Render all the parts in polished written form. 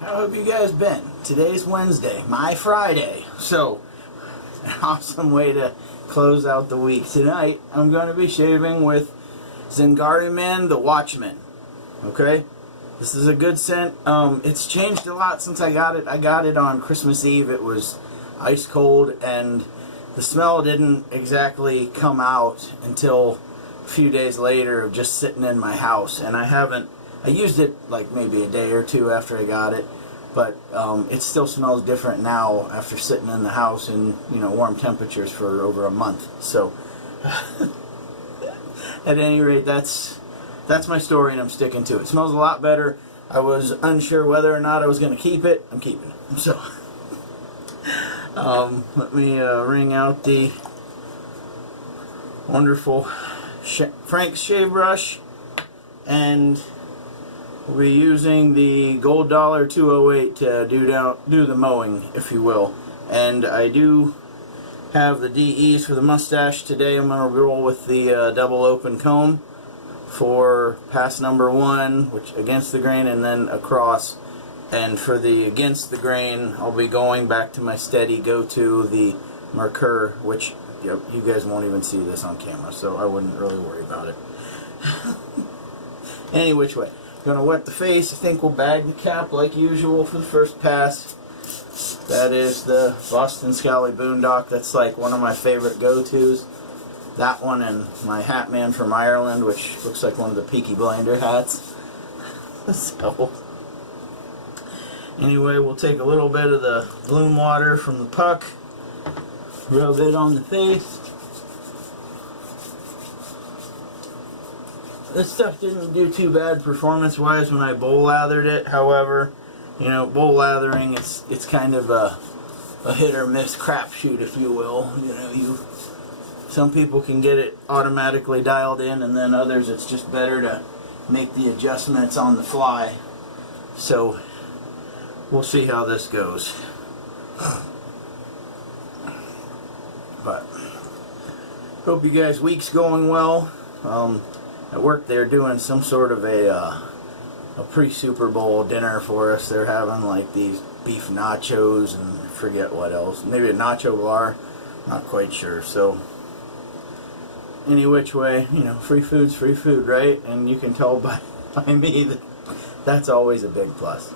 How have you guys been? Today's Wednesday, my Friday. So, an awesome way to close out the week. Tonight, I'm going to be shaving with Zingari Man, the Watchman. Okay? This is a good scent. It's changed a lot since I got it. I got it on Christmas Eve. It was ice cold, and the smell didn't exactly come out until a few days later of just sitting in my house. And I used it like maybe a day or two after I got it, but it still smells different now after sitting in the house in warm temperatures for over a month. So at any rate, that's my story, and I'm sticking to it. It smells a lot better. I was unsure whether or not I was going to keep it. I'm keeping it. So let me wring out the wonderful Frank's shave brush, and we'll be using the Gold Dollar 208 to do the mowing, if you will. And I do have the DEs for the mustache today. I'm going to roll with the double open comb for pass number 1, which against the grain, and then across. And for the against the grain, I'll be going back to my steady go-to, the Mercure, which you guys won't even see this on camera, so I wouldn't really worry about it. Any which way. Gonna wet the face. I think we'll bag the cap like usual for the first pass. That is the Boston Scally Boondock. That's like one of my favorite go-tos. That one and my Hat Man from Ireland, which looks like one of the Peaky Blinder hats. So anyway, we'll take a little bit of the bloom water from the puck, rub it on the face. This stuff didn't do too bad performance-wise when I bowl lathered it. However, bowl lathering, it's kind of a hit or miss crapshoot, if you will. Some people can get it automatically dialed in, and then others it's just better to make the adjustments on the fly. So we'll see how this goes. But hope you guys' week's going well. At work they're doing some sort of a pre-Super Bowl dinner for us. They're having like these beef nachos and I forget what else. Maybe a nacho bar. Not quite sure. So any which way, free food's free food, right? And you can tell by me that that's always a big plus.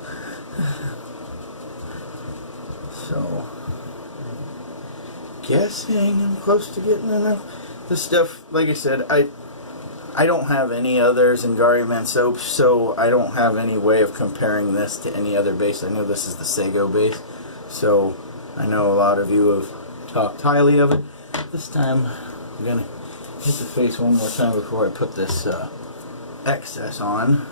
So guessing I'm close to getting enough. This stuff, like I said, I don't have any other Zingari Man soaps, so I don't have any way of comparing this to any other base. I know this is the Sago base, so I know a lot of you have talked highly of it. This time I'm going to hit the face one more time before I put this excess on.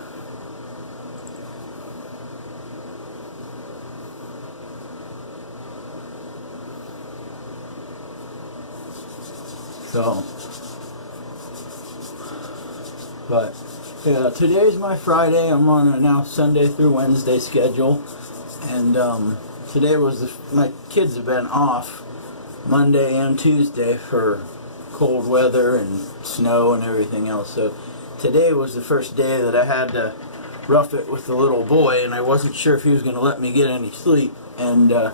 So, but yeah, today's my Friday. I'm on a now Sunday through Wednesday schedule, and today was my kids have been off Monday and Tuesday for cold weather and snow and everything else. So today was the first day that I had to rough it with the little boy, and I wasn't sure if he was going to let me get any sleep. And I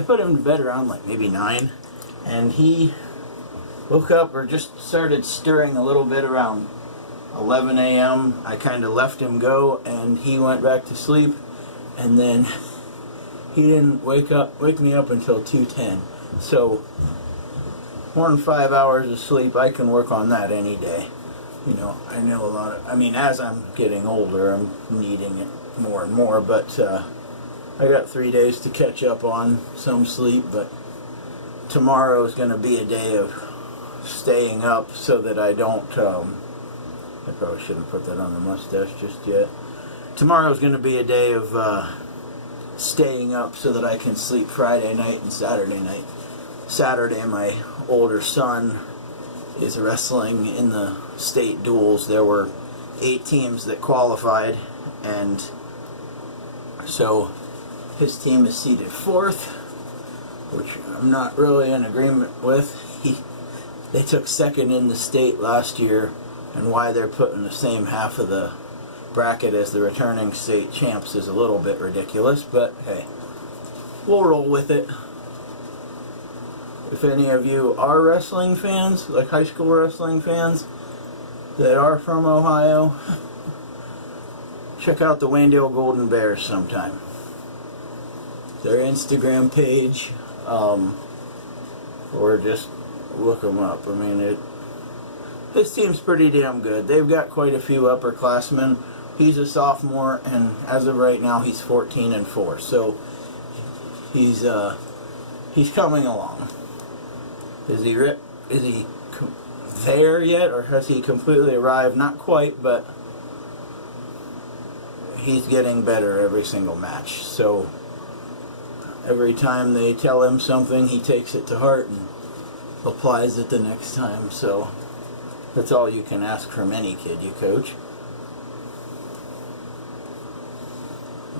put him to bed around like maybe 9, and he woke up or just started stirring a little bit around 11 a.m. I kind of let him go, and he went back to sleep, and then he didn't wake me up until 2:10. So more than 5 hours of sleep, I can work on that any day. I know as I'm getting older, I'm needing it more and more, but I got 3 days to catch up on some sleep. But tomorrow is going to be a day of staying up so that I don't, I probably shouldn't put that on the mustache just yet. Tomorrow is going to be a day of staying up so that I can sleep Friday night and Saturday night. Saturday, my older son is wrestling in the state duels. There were 8 teams that qualified, and so his team is seeded 4th, which I'm not really in agreement with. They took 2nd in the state last year, and why they're putting the same half of the bracket as the returning state champs is a little bit ridiculous, but hey, we'll roll with it. If any of you are wrestling fans, like high school wrestling fans, that are from Ohio, check out the Wayndale Golden Bears sometime. Their Instagram page, or just look them up. I mean, this team's pretty damn good. They've got quite a few upperclassmen. He's a sophomore, and as of right now, he's 14-4. So he's coming along. Is he there yet, or has he completely arrived? Not quite, but he's getting better every single match. So every time they tell him something, he takes it to heart and applies it the next time. So that's all you can ask from any kid you coach.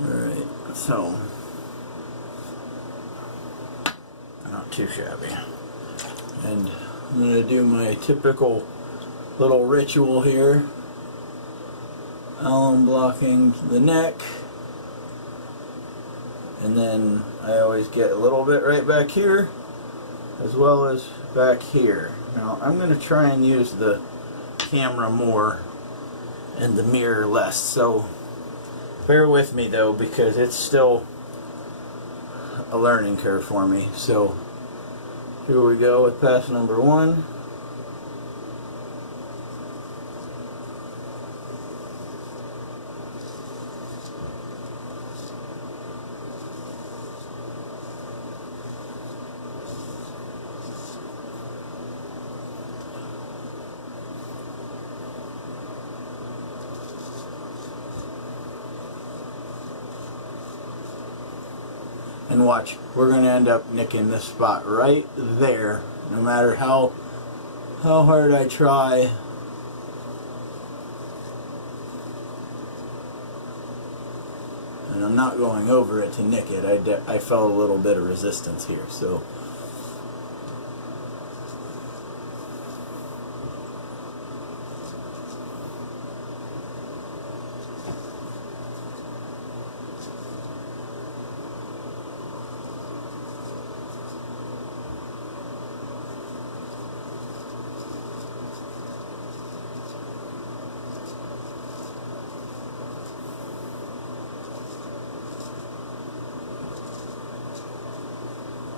Alright, so not too shabby. And I'm going to do my typical little ritual here. Alum blocking the neck. And then I always get a little bit right back here, as well as back here. Now I'm going to try and use the camera more and the mirror less. So bear with me though, because it's still a learning curve for me. So here we go with pass number 1. And watch, we're going to end up nicking this spot right there, no matter how hard I try. And I'm not going over it to nick it. I felt a little bit of resistance here, so.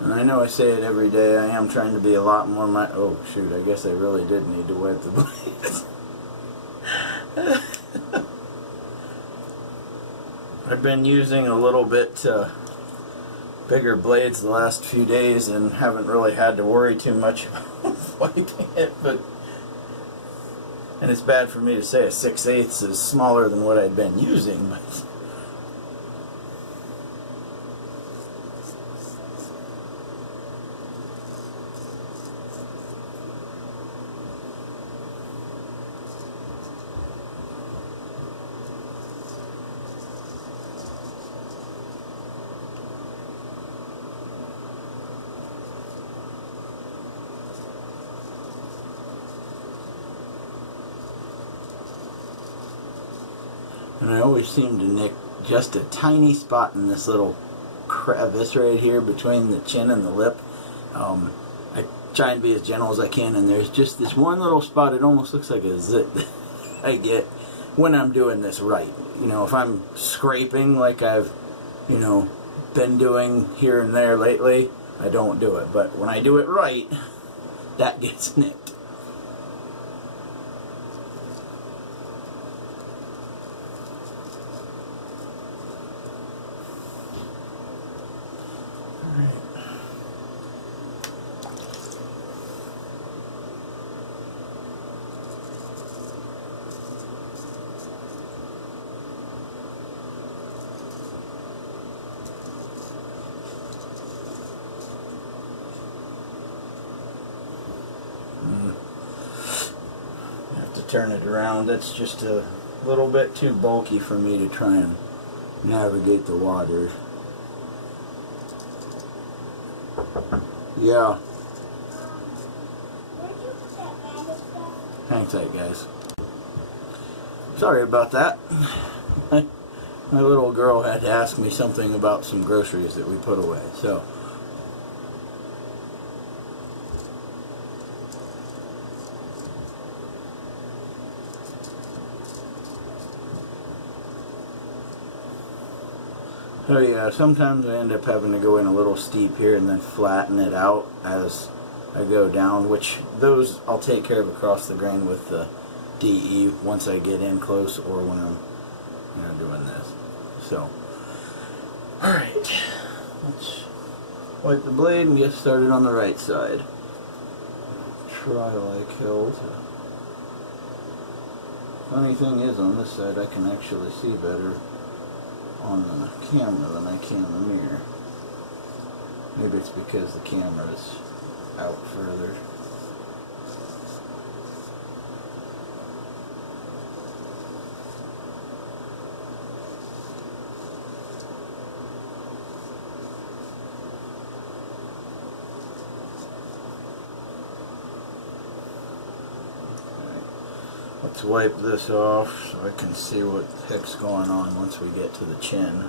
And I know I say it every day, I am trying to be a lot more oh shoot, I guess I really did need to wet the blades. I've been using a little bit bigger blades the last few days and haven't really had to worry too much about wiping it, and it's bad for me to say a 6/8 is smaller than what I'd been using, but and I always seem to nick just a tiny spot in this little crevice right here between the chin and the lip. I try and be as gentle as I can, and there's just this one little spot. It almost looks like a zit I get when I'm doing this right. You know, if I'm scraping like I've, been doing here and there lately, I don't do it. But when I do it right, that gets nicked. Turn it around. That's just a little bit too bulky for me to try and navigate the waters. Yeah. Hang tight, guys. Sorry about that. My little girl had to ask me something about some groceries that we put away, so. Oh yeah, sometimes I end up having to go in a little steep here and then flatten it out as I go down, which those I'll take care of across the grain with the DE once I get in close or when I'm doing this. So, alright, let's wipe the blade and get started on the right side. Try like hell to... Funny thing is, on this side I can actually see better on the camera than I can in the mirror. Maybe it's because the camera is out further. Let's wipe this off so I can see what the heck's going on once we get to the chin.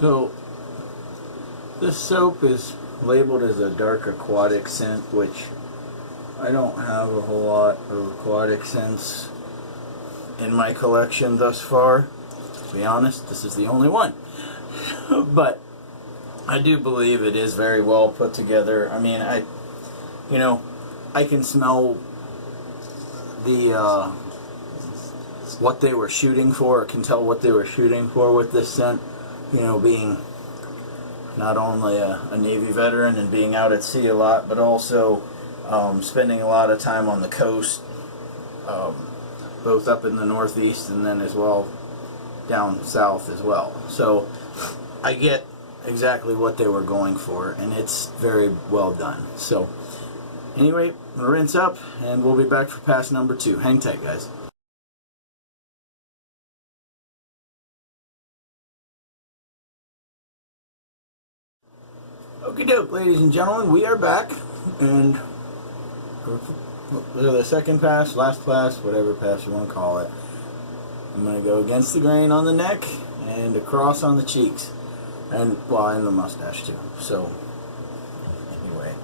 So, this soap is labeled as a dark aquatic scent, which I don't have a whole lot of aquatic scents in my collection thus far. To be honest, this is the only one. But I do believe it is very well put together. I mean, I can smell the what they were shooting for, or can tell what they were shooting for with this scent. You know, being not only a Navy veteran and being out at sea a lot, but also spending a lot of time on the coast, both up in the Northeast and then as well down south as well. So I get exactly what they were going for, and it's very well done. So anyway, I'm going to rinse up and we'll be back for pass number 2. Hang tight, guys. Okie doke, ladies and gentlemen, we are back, and the second pass, last pass, whatever pass you want to call it. I'm going to go against the grain on the neck and across on the cheeks, and well, and the mustache too. So anyway,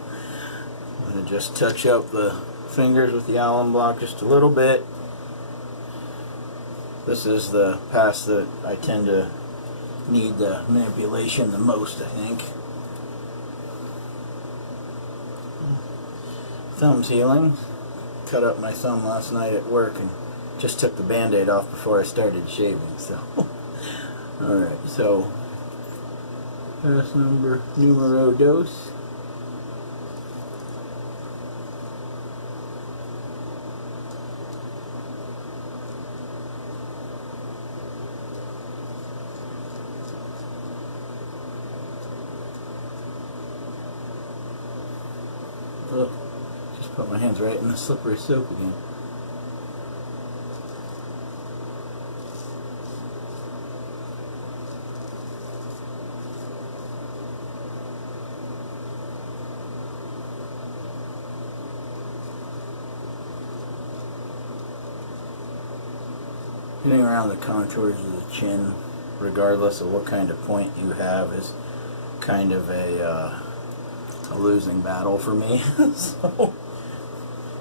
I'm going to just touch up the fingers with the alum block just a little bit. This is the pass that I tend to need the manipulation the most, I think. Thumb's healing. Cut up my thumb last night at work and just took the band-aid off before I started shaving, so. Alright, so pass numero dos. Ugh. Put my hands right in the slippery soap again. Getting around the contours of the chin, regardless of what kind of point you have, is kind of a losing battle for me. So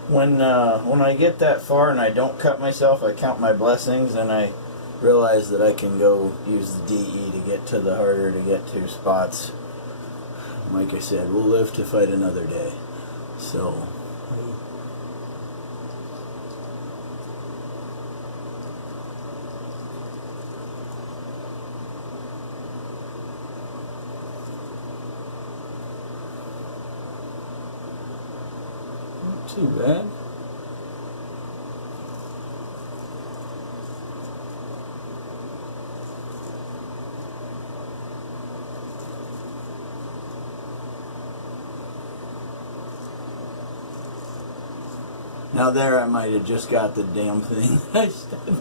when I get that far and I don't cut myself, I count my blessings, and I realize that I can go use the DE to get to the harder to get to spots. like I said, we'll live to fight another day. So, not too bad. Now there I might have just got the damn thing I said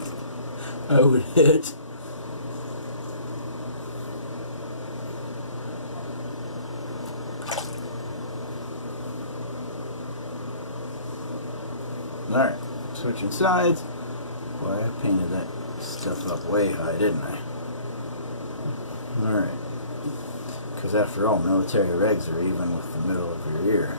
I would hit. Alright, switching sides. Boy, I painted that stuff up way high, didn't I? Alright. Because after all, military regs are even with the middle of your ear.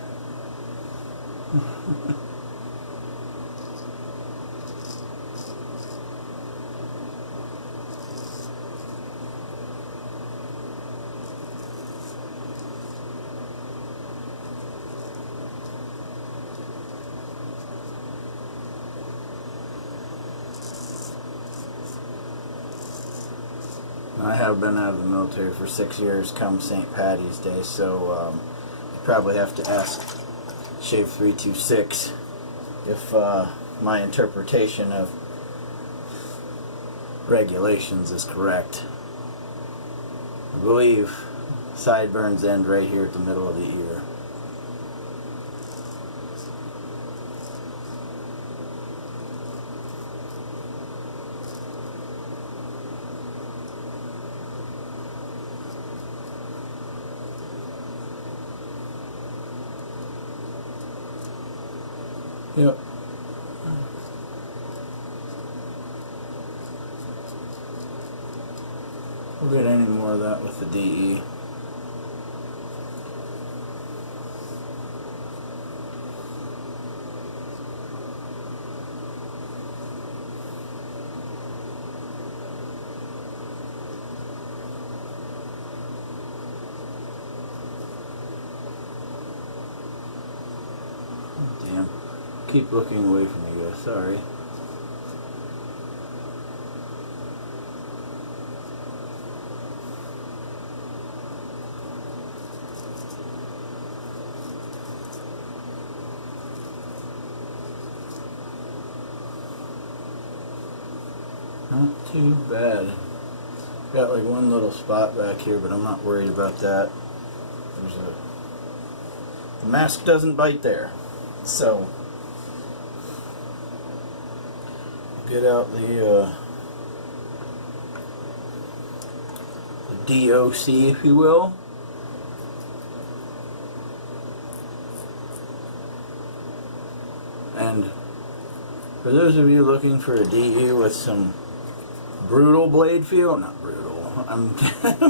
I have been out of the military for 6 years come St. Patty's Day, so I probably have to ask Shave 326 if my interpretation of regulations is correct. I believe sideburns end right here at the middle of the ear. Yep. We'll get any more of that with the DE. Damn. Keep looking away from you guys, sorry. Not too bad. Got like one little spot back here, but I'm not worried about that. The mask doesn't bite there. So get out the DOC, if you will. And for those of you looking for a DE with some brutal blade feel, not brutal, I'm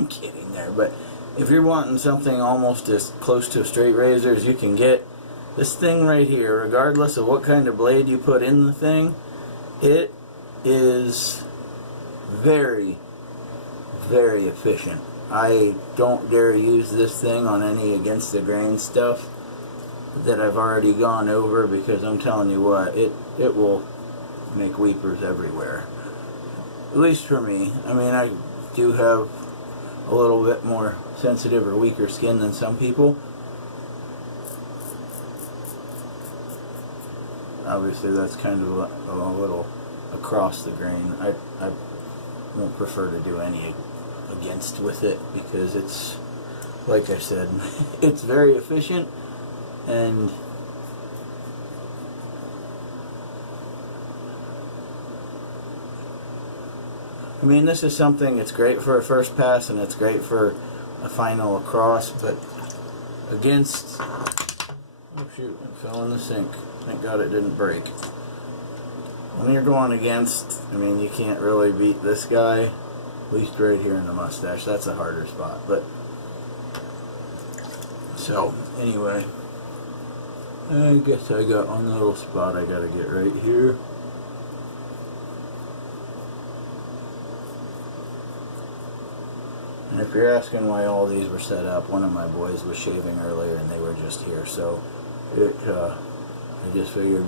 kidding there, but if you're wanting something almost as close to a straight razor as you can get, this thing right here, regardless of what kind of blade you put in the thing, it is very, very efficient. I don't dare use this thing on any against the grain stuff that I've already gone over, because I'm telling you what, it will make weepers everywhere. At least for me. I mean, I do have a little bit more sensitive or weaker skin than some people. Obviously that's kind of a little across the grain. I won't prefer to do any against with it, because it's, like I said, it's very efficient, and I mean, this is something, it's great for a first pass and it's great for a final across, but against, oh shoot, it fell in the sink. Thank God it didn't break. When you're going against, I mean, you can't really beat this guy, at least right here in the mustache. That's a harder spot, but so anyway, I guess I got one little spot I gotta get right here. And if you're asking why all these were set up, one of my boys was shaving earlier and they were just here, so I just figured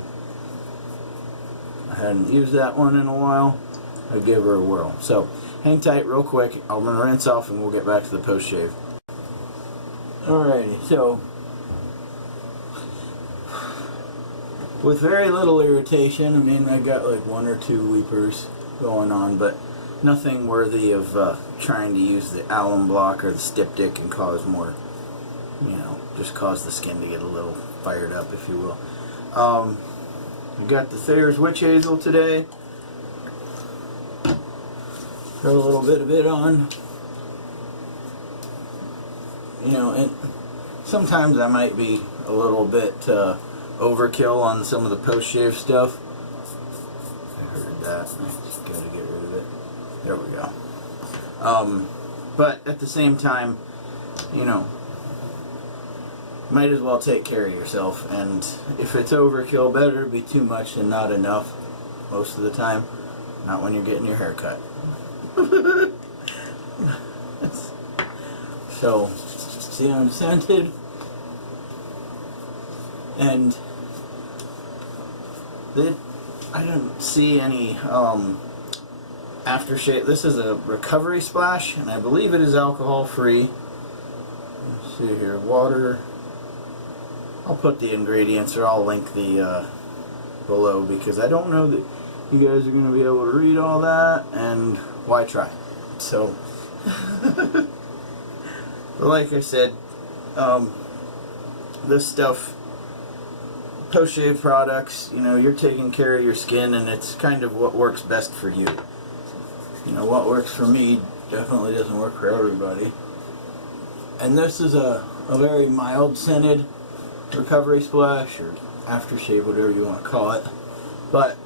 I hadn't used that one in a while, I'd give her a whirl. So hang tight real quick, I'm going to rinse off and we'll get back to the post shave. Alrighty, so with very little irritation, I mean, I got like 1 or 2 weepers going on, but nothing worthy of trying to use the alum block or the styptic and cause more, you know, just cause the skin to get a little fired up, if you will. I got the Thayer's Witch Hazel today. Throw a little bit of it on. You know, and sometimes I might be a little bit overkill on some of the post-shave stuff. I heard that. I just gotta get rid of it. There we go. But at the same time, you know, might as well take care of yourself. And if it's overkill, better be too much than not enough most of the time. Not when you're getting your hair cut. So, see, unscented. And I don't see any aftershave. This is a recovery splash, and I believe it is alcohol free. Let's see here, water. I'll put the ingredients, or I'll link the below, because I don't know that you guys are going to be able to read all that, and why try? So, but like I said, this stuff, post-shave products, you know, you're taking care of your skin, and it's kind of what works best for you. You know, what works for me definitely doesn't work for everybody. And this is a very mild scented recovery splash, or aftershave, whatever you want to call it. But,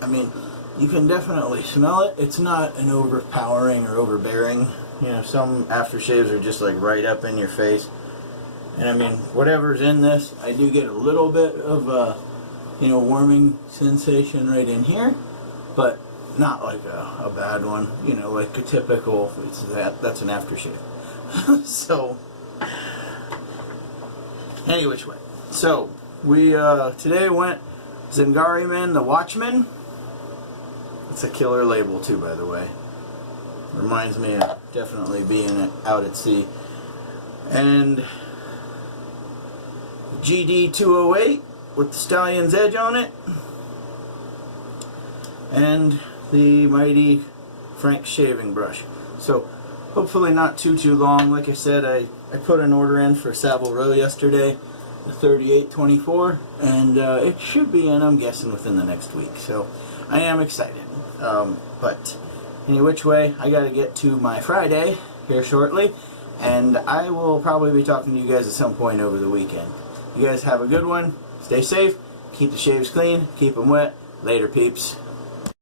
I mean, you can definitely smell it. It's not an overpowering or overbearing. You know, some aftershaves are just like right up in your face. And I mean, whatever's in this, I do get a little bit of a, you know, warming sensation right in here, but not like a bad one. You know, like a typical, that's an aftershave. So, any which way. So, we today went Zingari Man, the Watchman. It's a killer label too, by the way. Reminds me of definitely being out at sea. And GD 208 with the Stallion's Edge on it. And the mighty Frank shaving brush. So, hopefully not too long. Like I said, I put an order in for Savile Row yesterday, the 3824, and it should be in, I'm guessing, within the next week. So I am excited. But any which way, I got to get to my Friday here shortly, and I will probably be talking to you guys at some point over the weekend. You guys have a good one. Stay safe. Keep the shaves clean. Keep them wet. Later, peeps.